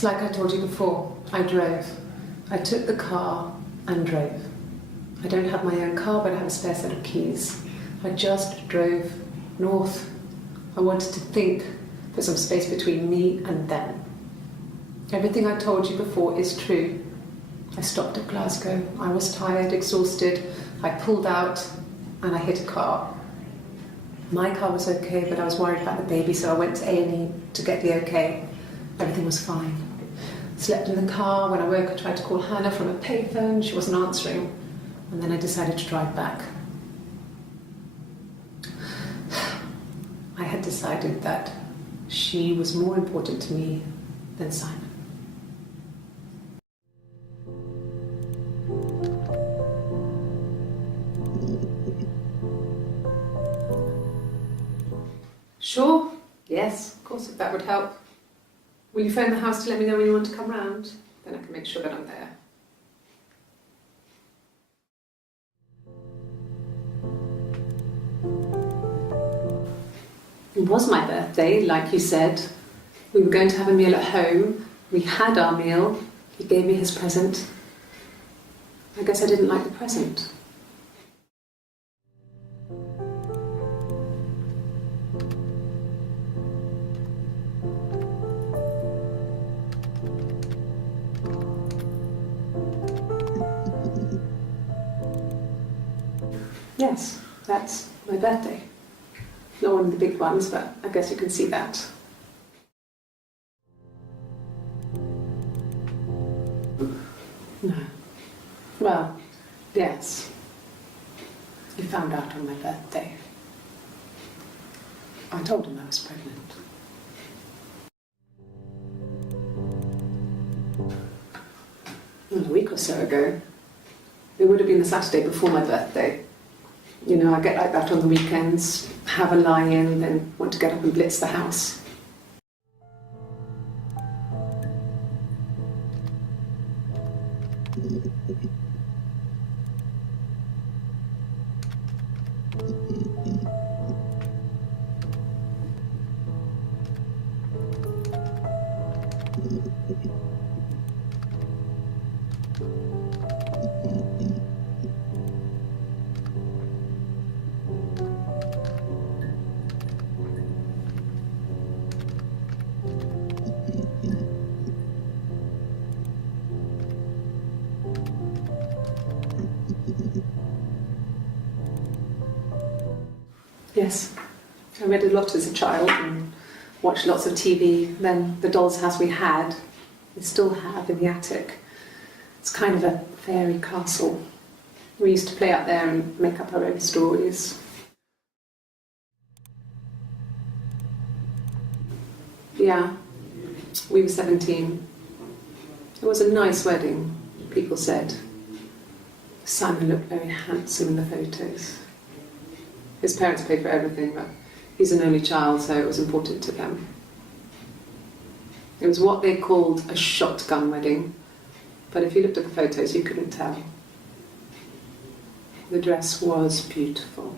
It's like I told you before, I drove. I took the car and drove. I don't have my own car, but I have a spare set of keys. I just drove north. I wanted to think for some space between me and them. Everything I told you before is true. I stopped at Glasgow. I was tired, exhausted. I pulled out and I hit a car. My car was okay, but I was worried about the baby, so I went to A&E to get the okay. Everything was fine. Slept in the car. When I woke, I tried to call Hannah from a payphone. She wasn't answering. And then I decided to drive back. I had decided that she was more important to me than Simon. Sure? Yes, of course, if that would help. Will you phone the house to let me know when you want to come round? Then I can make sure that I'm there. It was my birthday, like you said. We were going to have a meal at home. We had our meal. He gave me his present. I guess I didn't like the present. Yes, that's my birthday. Not one of the big ones, but I guess you can see that. No. Well, yes. He found out on my birthday. I told him I was pregnant. Well, a week or so ago. It would have been the Saturday before my birthday. You know, I get like that on the weekends, have a lie-in, then want to get up and blitz the house. Yes, I read a lot as a child and watched lots of TV. Then the doll's house we had, we still have in the attic. It's kind of a fairy castle. We used to play out there and make up our own stories. Yeah, we were 17. It was a nice wedding, people said. Simon looked very handsome in the photos. His parents paid for everything, but he's an only child, so it was important to them. It was what they called a shotgun wedding, but if you looked at the photos, you couldn't tell. The dress was beautiful.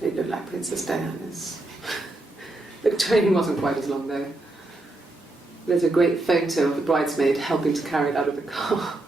It looked like Princess Diana's. The train wasn't quite as long, though. There's a great photo of the bridesmaid helping to carry it out of the car.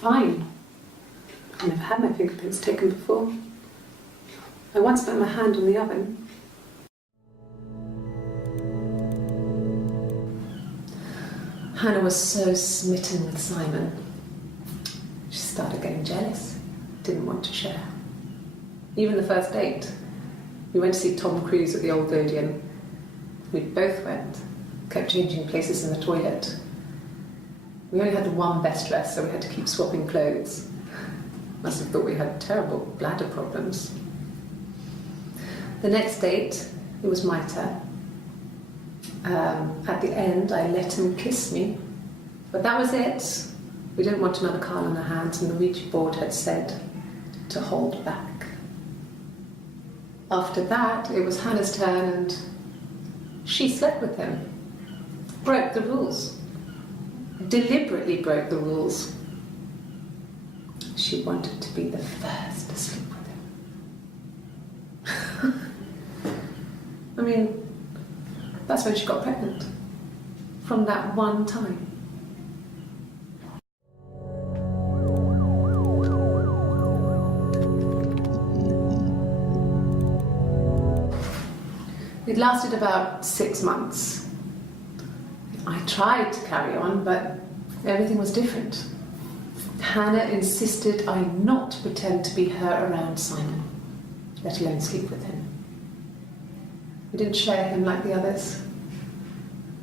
Fine. I've never had my fingerprints taken before. I once put my hand on the oven. Hannah was so smitten with Simon. She started getting jealous, didn't want to share. Even the first date. We went to see Tom Cruise at the Old Odeon. We both went, kept changing places in the toilet. We only had the one best dress, so we had to keep swapping clothes. Must have thought we had terrible bladder problems. The next date, it was my turn. At the end, I let him kiss me, but that was it. We didn't want another card on our hands, and the Ouija board had said to hold back. After that, it was Hannah's turn, and she slept with him. Broke the rules. Deliberately broke the rules. She wanted to be the first to sleep with him. I mean, that's when she got pregnant. From that one time. It lasted about 6 months. I tried to carry on, but everything was different. Hannah insisted I not pretend to be her around Simon, let alone sleep with him. We didn't share him like the others.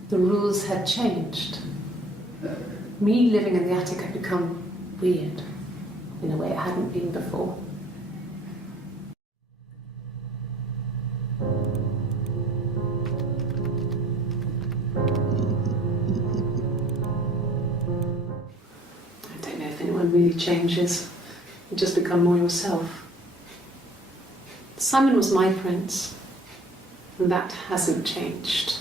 The rules had changed. Me living in the attic had become weird in a way it hadn't been before. I don't know if anyone really changes. You just become more yourself. Simon was my prince, and that hasn't changed.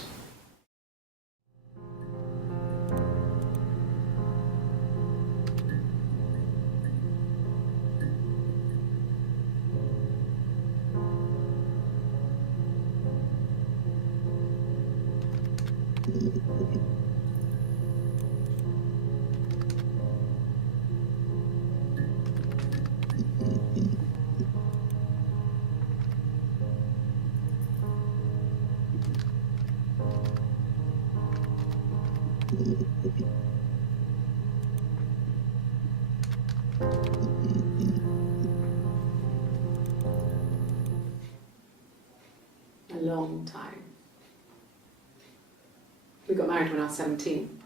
A long time. We got married when I was 17.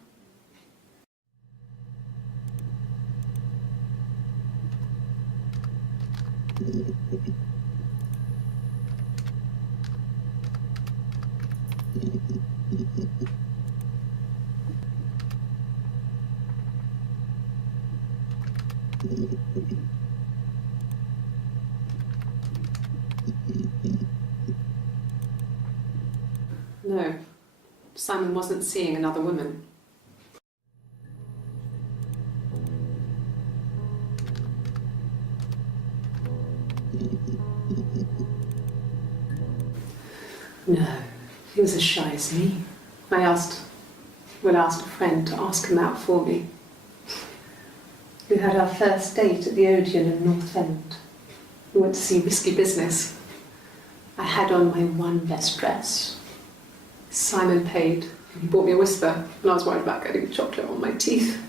No, Simon wasn't seeing another woman. No, he was as shy as me. I asked a friend to ask him out for me. We had our first date at the Odeon in North End. We went to see Risky Business. I had on my one best dress. Simon paid, and he bought me a whisper, and I was worried about getting chocolate on my teeth.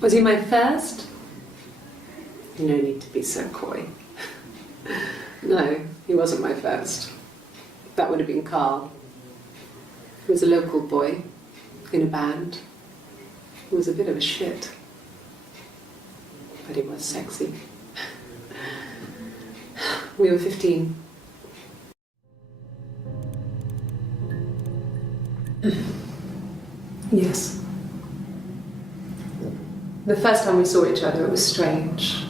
Was he my first? No need to be so coy. No, he wasn't my first. That would have been Carl. He was a local boy in a band. He was a bit of a shit, but he was sexy. We were 15. Yes. The first time we saw each other, it was strange.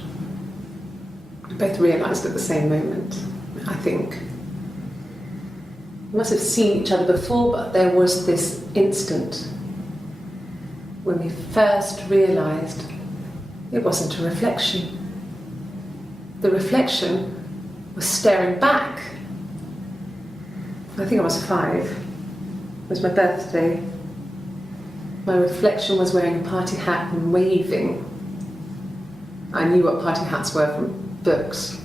We both realised at the same moment, I think. We must have seen each other before, but there was this instant when we first realised it wasn't a reflection. The reflection was staring back. I think I was 5. It was my birthday. My reflection was wearing a party hat and waving. I knew what party hats were from books.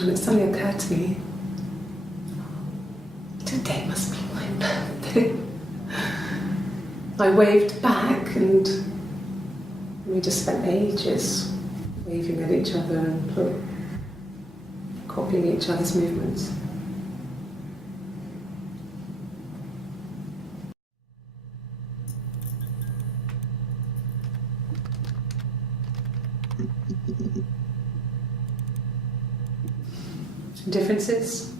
And it suddenly occurred to me, today must be my birthday. I waved back and we just spent ages waving at each other and copying each other's movements. Differences?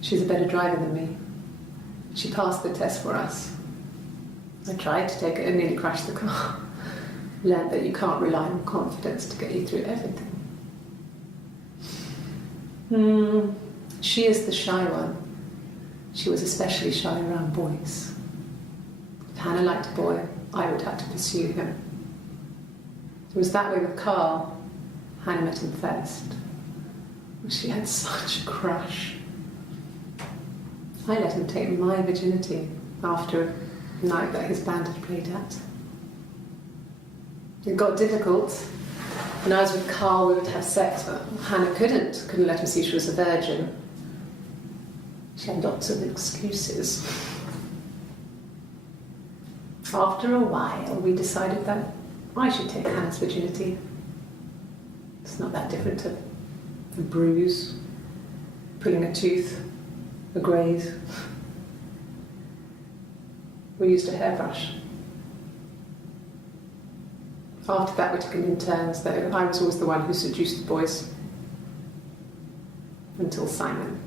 She's a better driver than me. She passed the test for us. I tried to take it and nearly crashed the car. Learned that you can't rely on confidence to get you through everything. She is the shy one. She was especially shy around boys. If Hannah liked a boy, I would have to pursue him. It was that way with Carl. Hannah met him first. She had such a crush. I let him take my virginity after a night that his band had played at. It got difficult. When I was with Carl, we would have sex, but Hannah couldn't let him see she was a virgin. She had lots of excuses. After a while, we decided that I should take Hannah's virginity. It's not that different to a bruise, pulling a tooth, a graze. We used a hairbrush. After that, we took it in turns, though. I was always the one who seduced the boys. Until Simon.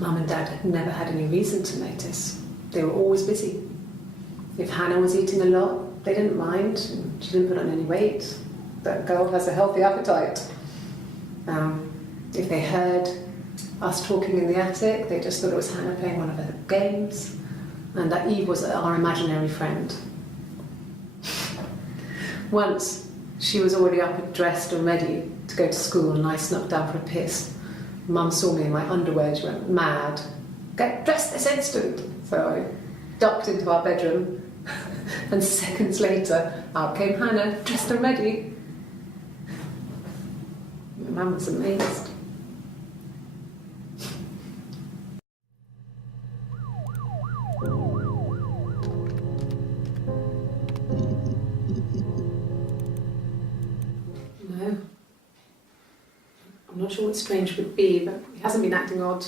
Mum and Dad had never had any reason to notice. They were always busy. If Hannah was eating a lot, they didn't mind. She didn't put on any weight. That girl has a healthy appetite. If they heard us talking in the attic, they just thought it was Hannah playing one of her games, and that Eve was our imaginary friend. Once, she was already up and dressed and ready to go to school, and I snuck down for a piss. Mum saw me in my underwear, she went mad. Get dressed this instant! So I ducked into our bedroom, and seconds later, out came Hannah, dressed and ready. My mum was amazed. No. I'm not sure what strange would be, but he hasn't been acting odd.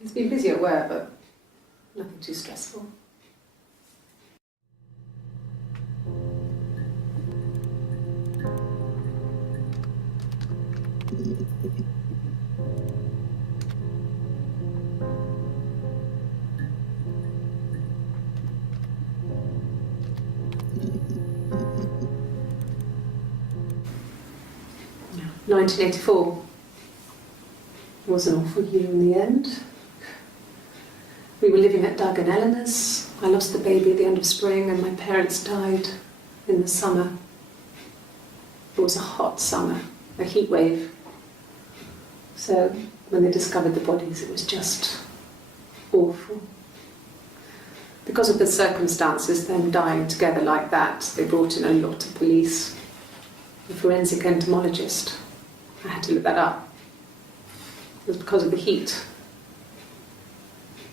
He's been busy at work, but nothing too stressful. Yeah. 1984 was an awful year in the end. We were living at Doug and Eleanor's. I lost the baby at the end of spring and my parents died in the summer. It was a hot summer, a heat wave. So when they discovered the bodies, it was just awful. Because of the circumstances, them dying together like that, they brought in a lot of police. A forensic entomologist. I had to look that up. It was because of the heat.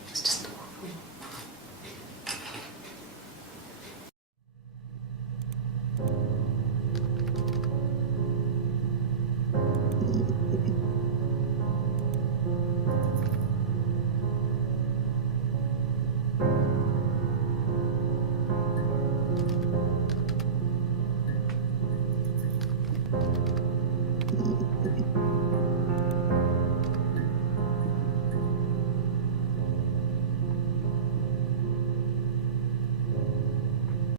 It's just awful.